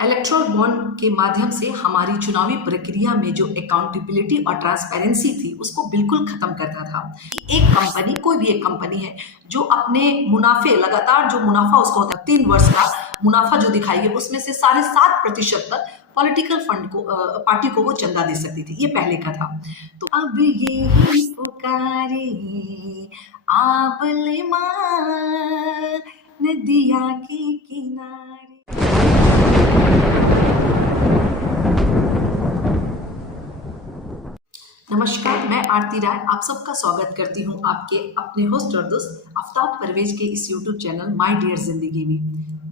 Erectile bond के माध्यम से हमारी चुनावी प्रक्रिया में जो अकाउंटेबिलिटी और ट्रांसपेरेंसी थी उसको बिल्कुल खत्म करता था। एक कंपनी, कोई भी एक कंपनी है जो अपने मुनाफे, लगातार जो मुनाफा उसका होता है 3 वर्ष का मुनाफा जो दिखाई है उसमें से 7.5% तक पॉलिटिकल फंड को, पार्टी को वो चंदा दे सकती थी। ये पहले का था। तो अब ये पुकारे आबले माँ नदिया के किनारे। नमस्कार, मैं आरती राय आप सबका स्वागत करती हूँ आपके अपने होस्ट और दोस्त आफ्ताब परवेज के इस यूट्यूब चैनल माय डियर जिंदगी में।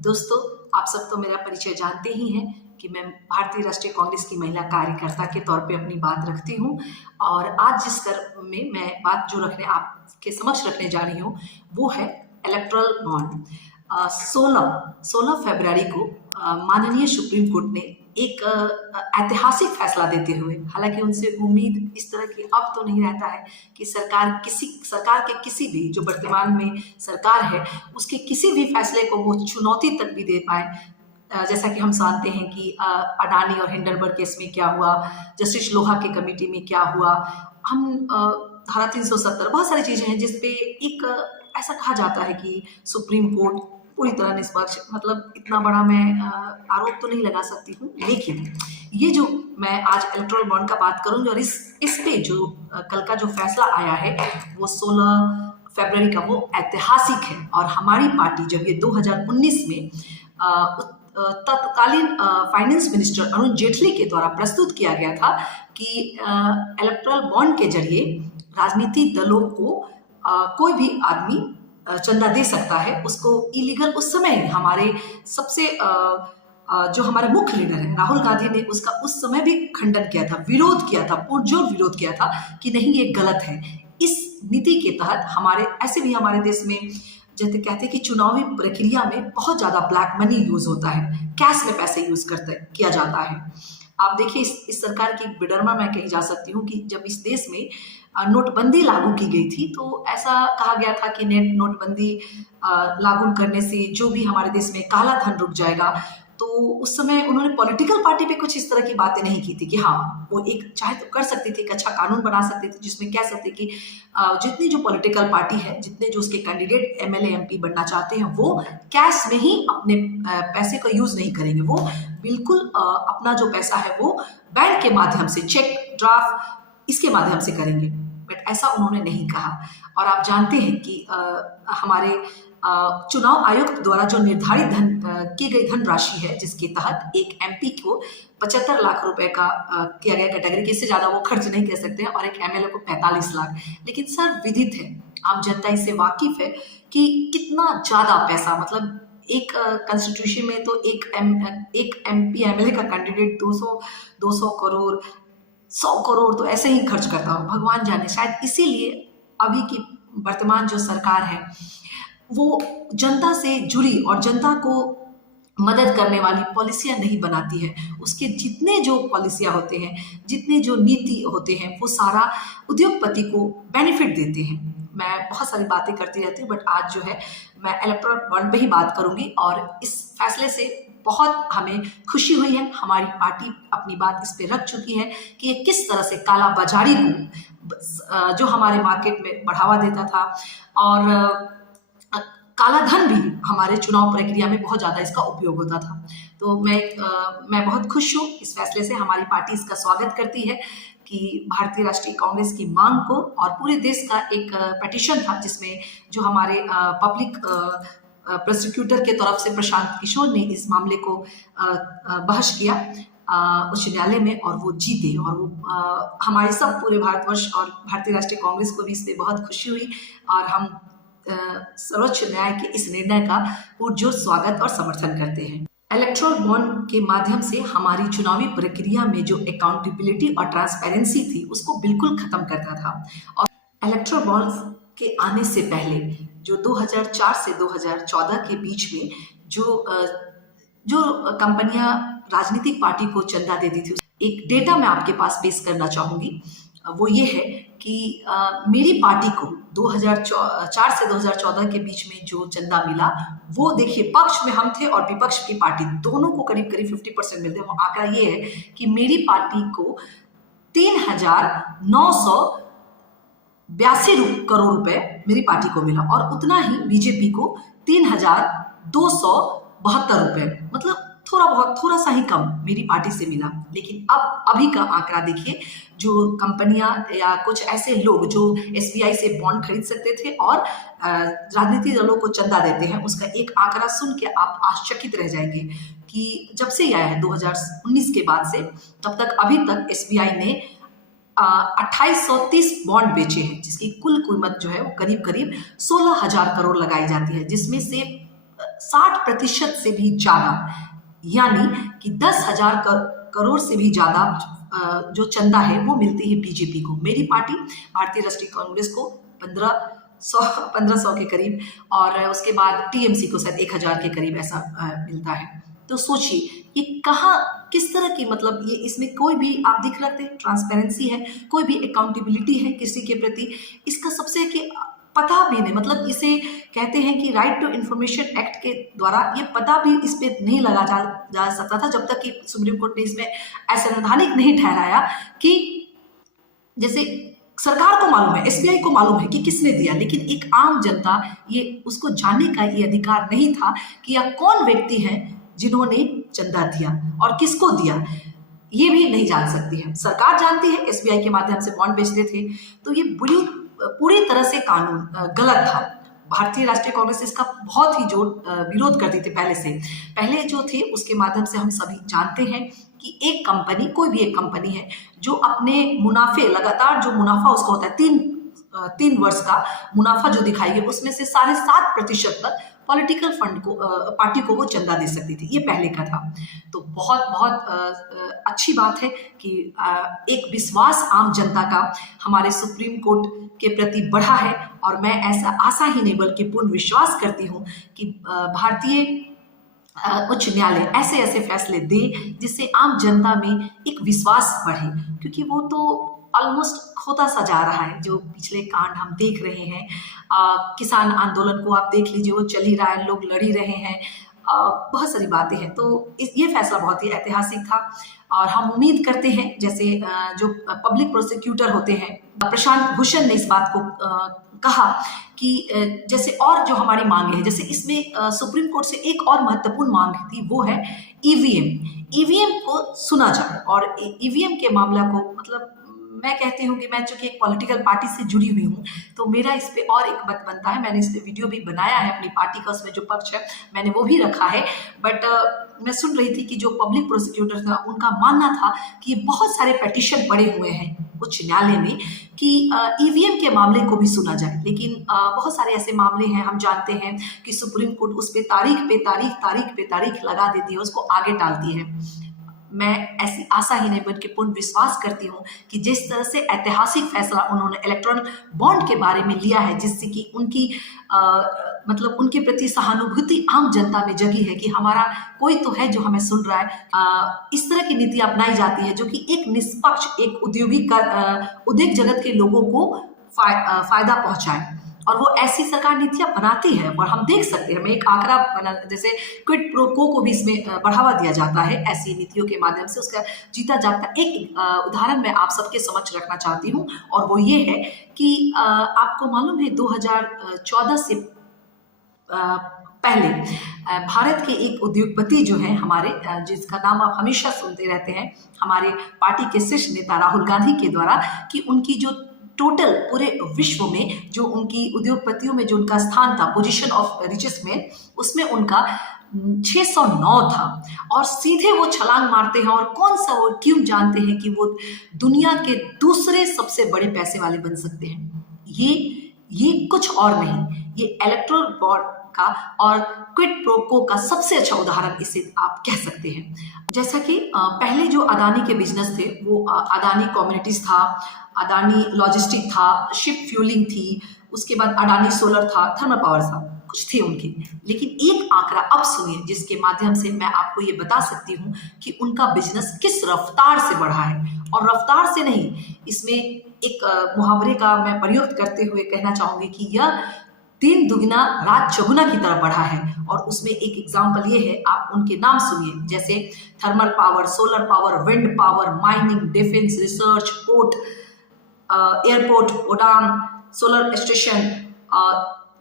दोस्तों, आप सब तो मेरा परिचय जानते ही हैं कि मैं भारतीय राष्ट्रीय कांग्रेस की महिला कार्यकर्ता के तौर पे अपनी बात रखती हूँ। और आज जिस कर में मैं बात जो रखने आपके समक्ष रखने जा रही हूँ वो है इलेक्टोरल बॉन्ड। 16 फरवरी को माननीय सुप्रीम कोर्ट ने एक ऐतिहासिक फैसला देते हुए, हालांकि उनसे उम्मीद इस तरह की अब तो नहीं रहता है कि सरकार के किसी भी जो वर्तमान में सरकार है उसके किसी भी फैसले को वो चुनौती तक भी दे पाए। जैसा कि हम जानते हैं कि अडानी और हिंडनबर्ग केस में क्या हुआ, जस्टिस लोहा के कमेटी में क्या हुआ, हम धारा 370 बहुत सारी चीजें हैं जिसपे एक ऐसा कहा जाता है कि सुप्रीम कोर्ट पूरी तरह निष्पक्ष, मतलब इतना बड़ा मैं आरोप तो नहीं लगा सकती हूँ, लेकिन ये जो मैं आज इलेक्टोरल बॉन्ड का बात करूंगी और इस पे जो कल का जो फैसला आया है वो 16 फरवरी का, वो ऐतिहासिक है। और हमारी पार्टी जब ये 2019 में तत्कालीन फाइनेंस मिनिस्टर अरुण जेटली के द्वारा प्रस्तुत किया गया था कि इलेक्टोरल बॉन्ड के जरिए राजनीतिक दलों को कोई भी आदमी चंदा दे सकता है, उसको इलीगल उस समय हमारे सबसे जो हमारे मुख्य लीडर है राहुल गांधी ने उसका उस समय भी खंडन किया था, विरोध किया था, पुरजोर विरोध किया था कि नहीं ये गलत है। इस नीति के तहत हमारे ऐसे भी हमारे देश में जैसे कहते हैं कि चुनावी प्रक्रिया में बहुत ज्यादा ब्लैक मनी यूज होता है, कैश में पैसे यूज किया जाता है। आप देखिए इस सरकार की विडम्बना मैं कही जा सकती हूँ कि जब इस देश में नोटबंदी लागू की गई थी तो ऐसा कहा गया था कि नोटबंदी लागू करने से जो भी हमारे देश में काला धन रुक जाएगा। तो उस समय उन्होंने पॉलिटिकल पार्टी पे कुछ इस तरह की बातें नहीं की थी कि हाँ वो एक चाहे तो कर सकती थी, एक अच्छा कानून बना सकती थी जिसमें कह सकते कि जितनी जो पॉलिटिकल पार्टी है, जितने जो उसके कैंडिडेट एमएलए एमपी बनना चाहते हैं वो कैश में ही अपने पैसे का यूज नहीं करेंगे, वो बिल्कुल अपना जो पैसा है वो बैंक के माध्यम से, चेक ड्राफ्ट इसके माध्यम से करेंगे। बट ऐसा उन्होंने नहीं कहा। और आप जानते हैं कि हमारे चुनाव आयुक्त द्वारा जो निर्धारित की गई धनराशि है जिसके तहत एक एमपी को 75 लाख रुपए का किया गया कैटेगरी, इससे ज्यादा वो खर्च नहीं कर सकते हैं, और एक एमएलए को 45 लाख। लेकिन सर विदित है, आम जनता इससे वाकिफ है कि कितना ज्यादा पैसा, मतलब एक कॉन्स्टिट्यूशन में तो एक एमपी एमएलए का कैंडिडेट 200 करोड़ 100 करोड़ तो ऐसे ही खर्च करता हो, भगवान जाने। शायद इसीलिए अभी की वर्तमान जो सरकार है वो जनता से जुड़ी और जनता को मदद करने वाली पॉलिसियां नहीं बनाती है। उसके जितने जो पॉलिसियां होते हैं, जितने जो नीति होते हैं, वो सारा उद्योगपति को बेनिफिट देते हैं। मैं बहुत सारी बातें करती रहती हूँ बट आज जो है मैं इलेक्टोरल बॉन्ड पे ही बात करूंगी। और इस फैसले से बहुत हमें खुशी हुई है, हमारी पार्टी अपनी बात इस पे रख चुकी है कि ये किस तरह से काला बाजारी को जो हमारे मार्केट में बढ़ावा देता था और काला धन भी हमारे चुनाव प्रक्रिया में बहुत ज्यादा इसका उपयोग होता था। तो मैं बहुत खुश हूँ इस फैसले से। हमारी पार्टी इसका स्वागत करती है कि भारतीय राष्ट्रीय कांग्रेस की मांग को, और पूरे देश का एक पिटीशन था जिसमें जो हमारे पब्लिक प्रोसिक्यूटर के तरफ से प्रशांत किशोर ने इस मामले को बहस किया उच्च न्यायालय में और वो जीते। और वो हमारे सब पूरे भारतवर्ष और भारतीय राष्ट्रीय कांग्रेस को भी इससे बहुत खुशी हुई और हम सर्वोच्च न्यायालय के इस निर्णय का पुरजोर स्वागत और समर्थन करते हैं। इलेक्टोरल बॉन्ड के माध्यम से हमारी चुनावी प्रक्रिया में जो अकाउंटेबिलिटी और ट्रांसपेरेंसी थी उसको बिल्कुल खत्म करता था। और इलेक्टोरल बॉन्ड के आने से पहले जो 2004 से 2014 के बीच में जो कंपनियां राजनीतिक पार्टी को चंदा देती थी, एक डेटा मैं आपके पास पेश करना चाहूंगी। वो ये है कि मेरी पार्टी को 2004 से 2014 के बीच में जो चंदा मिला, वो देखिए पक्ष में हम थे और विपक्ष की पार्टी दोनों को करीब करीब 50% मिलते हैं। वो आंकड़ा ये है कि मेरी पार्टी को 3,982 करोड़ रुपए मेरी पार्टी को मिला और उतना ही बीजेपी को 3,272 रुपए, मतलब थोड़ा सा ही कम मेरी पार्टी से मिला। लेकिन अब अभी का आंकड़ा देखिए, जो कंपनियां या कुछ ऐसे लोग जो एसबीआई से बॉन्ड खरीद सकते थे और राजनीतिक दलों को चंदा देते हैं, उसका एक आंकड़ा सुन के आप आश्चर्यचकित रह जाएंगे कि जब से ये आया है 2019 के बाद से तब तक अभी तक एसबीआई ने 2830 बॉन्ड बेचे हैं, जिसकी कुल कीमत जो है वो करीब करीब 16,000 करोड़ लगाई जाती है, जिसमें से 60% से भी ज्यादा यानी कि 10,000 करोड़ से भी ज्यादा जो चंदा है वो मिलती है बीजेपी को। मेरी पार्टी भारतीय राष्ट्रीय कांग्रेस को 1500 के करीब और उसके बाद टीएमसी को शायद 1000 के करीब ऐसा मिलता है। तो सोचिए ये कहाँ किस तरह की, मतलब ये इसमें कोई भी आप दिख रखते हैं ट्रांसपेरेंसी है, कोई भी अकाउंटेबिलिटी है किसी के प्रति, इसका सबसे कि पता भी नहीं, मतलब इसे कहते हैं कि राइट टू इंफॉर्मेशन एक्ट के द्वारा ये पता भी इस पे नहीं लगा जा सकता था जब तक कि सुप्रीम कोर्ट ने इसमें असंवैधानिक नहीं ठहराया कि जैसे सरकार को मालूम है, एसबीआई को मालूम है कि किसने दिया, लेकिन एक आम जनता ये उसको जानने का ये अधिकार नहीं था कि यह कौन व्यक्ति है जिन्होंने चंदा दिया और किसको दिया, ये भी नहीं जान सकती है। सरकार जानती है एसबीआई के माध्यम से बॉन्ड बेचते थे, तो ये पूरी तरह से कानून गलत था। भारतीय राष्ट्रीय कांग्रेस इसका बहुत ही जोर विरोध करती थी पहले जो थे उसके माध्यम से हम सभी जानते हैं कि एक कंपनी, कोई भी एक कंपनी है जो अपने मुनाफे, लगातार जो मुनाफा उसका होता है 3 वर्ष का मुनाफा जो दिखाएगी उसमें से 7.5% तक पॉलिटिकल फंड को, पार्टी को वो चंदा दे सकती थी। ये पहले का था। तो बहुत अच्छी बात है कि एक विश्वास आम जनता का हमारे सुप्रीम कोर्ट के प्रति बढ़ा है और मैं ऐसा आशा ही नहीं बल्कि पूर्ण विश्वास करती हूँ कि भारतीय उच्च न्यायालय ऐसे फैसले दे जिससे आम जनता में एक विश्वास बढ़े, क्योंकि वो तो ऑलमोस्ट खोता सा जा रहा है। जो पिछले कांड हम देख रहे हैं, किसान आंदोलन को आप देख लीजिए, वो चल ही रहा है, लोग लड़ ही रहे हैं, बहुत सारी बातें हैं। तो ये फैसला बहुत ही ऐतिहासिक था और हम उम्मीद करते हैं जैसे जो पब्लिक प्रोसिक्यूटर होते हैं प्रशांत भूषण ने इस बात को कहा कि जैसे और जो हमारी मांगे हैं, जैसे इसमें सुप्रीम कोर्ट से एक और महत्वपूर्ण मांग थी, वो है ईवीएम को सुना जाए। और ईवीएम के मामला को, मतलब मैं कहती हूँ कि मैं चूंकि एक पॉलिटिकल पार्टी से जुड़ी हुई हूँ तो मेरा इस पे और एक मत बनता है। मैंने इस पे वीडियो भी बनाया है अपनी पार्टी का, उसमें जो पक्ष है मैंने वो भी रखा है। बट मैं सुन रही थी कि जो पब्लिक प्रोसिक्यूटर था उनका मानना था कि बहुत सारे पिटीशन पड़े हुए हैं उच्च न्यायालय में कि ईवीएम के मामले को भी सुना जाए, लेकिन बहुत सारे ऐसे मामले हैं, हम जानते हैं कि सुप्रीम कोर्ट उस पे तारीख लगा देती है, उसको आगे टालती है। मैं ऐसी आशा ही नहीं बल्कि पूर्ण विश्वास करती हूँ कि जिस तरह से ऐतिहासिक फैसला उन्होंने इलेक्ट्रॉनिक बॉन्ड के बारे में लिया है, जिससे कि उनकी मतलब उनके प्रति सहानुभूति आम जनता में जगी है कि हमारा कोई तो है जो हमें सुन रहा है। इस तरह की नीति अपनाई जाती है जो कि एक निष्पक्ष, एक उद्योग जगत के लोगों को फायदा पहुंचाए, और वो ऐसी सरकार नीतियां बनाती है। और हम देख सकते हैं, हमें एक आंकड़ा बना, जैसे क्विड प्रो को भी इसमें बढ़ावा दिया जाता है ऐसी नीतियों के माध्यम से, उसका जीता जागता एक उदाहरण मैं आप सबके समक्ष रखना चाहती हूँ, और वो ये है कि आपको मालूम है 2014 से पहले भारत के एक उद्योगपति जो है हमारे, जिसका नाम आप हमेशा सुनते रहते हैं हमारे पार्टी के शीर्ष नेता राहुल गांधी के द्वारा, कि उनकी जो टोटल पूरे विश्व में जो उनकी उद्योगपतियों में जो उनका स्थान था, पोजीशन ऑफ रिचेस में, उसमें उनका 609 था। और सीधे वो छलांग मारते हैं, और कौन सा वो क्यों जानते हैं कि वो दुनिया के दूसरे सबसे बड़े पैसे वाले बन सकते हैं। ये कुछ और नहीं, ये इलेक्ट्रल बॉन्ड का और क्विड प्रो को का सबसे अच्छा उदाहरण इसे आप कह सकते हैं। जैसा कि पहले जो अदानी के बिजनेस थे वो अदानी कम्युनिटीज था, अदानी लॉजिस्टिक था, शिप फ्यूलिंग थी, उसके बाद अडानी सोलर था, थर्मल पावर था, कुछ थे उनके। लेकिन एक आंकड़ा अब सुनिए जिसके माध्यम से मैं आपको ये बता सकती हूँ कि उनका बिजनेस किस रफ्तार से बढ़ा है, और रफ्तार से नहीं, इसमें एक मुहावरे का मैं प्रयोग करते हुए कहना चाहूँगी कि यह दिन दुगना रात चौगुना की तरफ बढ़ा है। और उसमें एक एग्जाम्पल ये है, आप उनके नाम सुनिए, जैसे thermal power, solar power, wind power, mining, defence, research, port, airport, उड़ान, सोलर स्टेशन,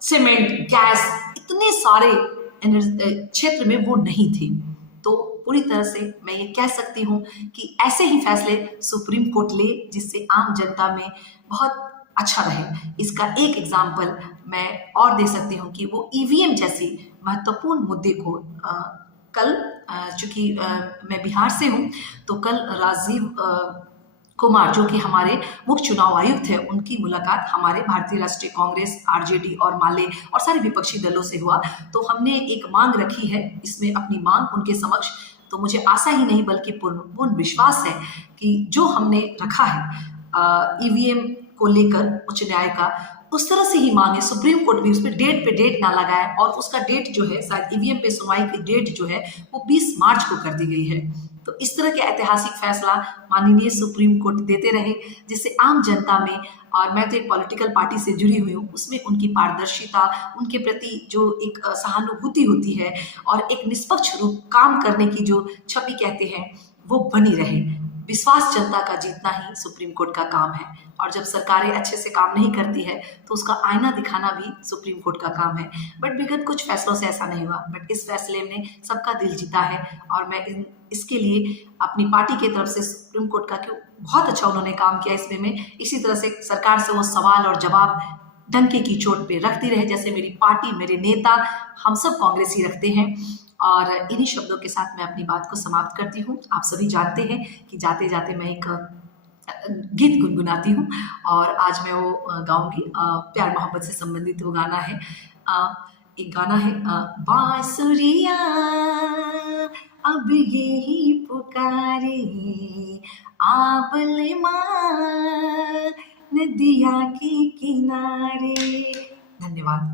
सीमेंट, गैस, इतने सारे क्षेत्र में वो नहीं थे। तो पूरी तरह से मैं ये कह सकती हूँ कि ऐसे ही फैसले सुप्रीम कोर्ट ले जिससे आम जनता में बहुत अच्छा रहे। इसका एक एग्जाम्पल मैं और दे सकती हूँ कि वो ईवीएम जैसी महत्वपूर्ण मुद्दे को कल, चूंकि मैं बिहार से हूँ, तो कल राजीव कुमार जो कि हमारे मुख्य चुनाव आयुक्त है, उनकी मुलाकात हमारे भारतीय राष्ट्रीय कांग्रेस, आरजेडी और माले और सारे विपक्षी दलों से हुआ। तो हमने एक मांग रखी है, इसमें अपनी मांग उनके समक्ष, तो मुझे आशा ही नहीं बल्कि पूर्ण विश्वास है कि जो हमने रखा है ईवीएम को लेकर उच्च न्याय का, उस तरह से ही मांगे सुप्रीम कोर्ट भी उसमें डेट पे डेट ना लगाए। और उसका डेट जो है, शायद ईवीएम पे सुनवाई की डेट जो है वो 20 मार्च को कर दी गई है। तो इस तरह के ऐतिहासिक फैसला माननीय सुप्रीम कोर्ट देते रहे, जिससे आम जनता में, और मैं तो एक पॉलिटिकल पार्टी से जुड़ी हुई हूँ, उसमें उनकी पारदर्शिता, उनके प्रति जो एक सहानुभूति होती है और एक निष्पक्ष रूप काम करने की जो छवि कहते हैं वो बनी रहे। विश्वास जनता का जीतना ही सुप्रीम कोर्ट का काम है। और जब सरकारें अच्छे से काम नहीं करती है तो उसका आईना दिखाना भी सुप्रीम कोर्ट का काम है। बट विगत कुछ फैसलों से ऐसा नहीं हुआ, बट इस फैसले ने सबका दिल जीता है। और मैं इसके लिए अपनी पार्टी की तरफ से सुप्रीम कोर्ट का, क्यों बहुत अच्छा उन्होंने काम किया इसमें, मैं इसी तरह से सरकार से वो सवाल और जवाब डंके की चोट पे रखती रहे, जैसे मेरी पार्टी, मेरे नेता, हम सब कांग्रेसी रखते हैं। और इन्हीं शब्दों के साथ मैं अपनी बात को समाप्त करती हूँ। आप सभी जानते हैं कि जाते जाते मैं एक गीत गुनगुनाती हूँ, और आज मैं वो गाऊंगी, प्यार मोहब्बत से संबंधित वो गाना है। एक गाना है, बांसुरिया अब यही पुकारे, आबल माँ नदिया के किनारे। धन्यवाद।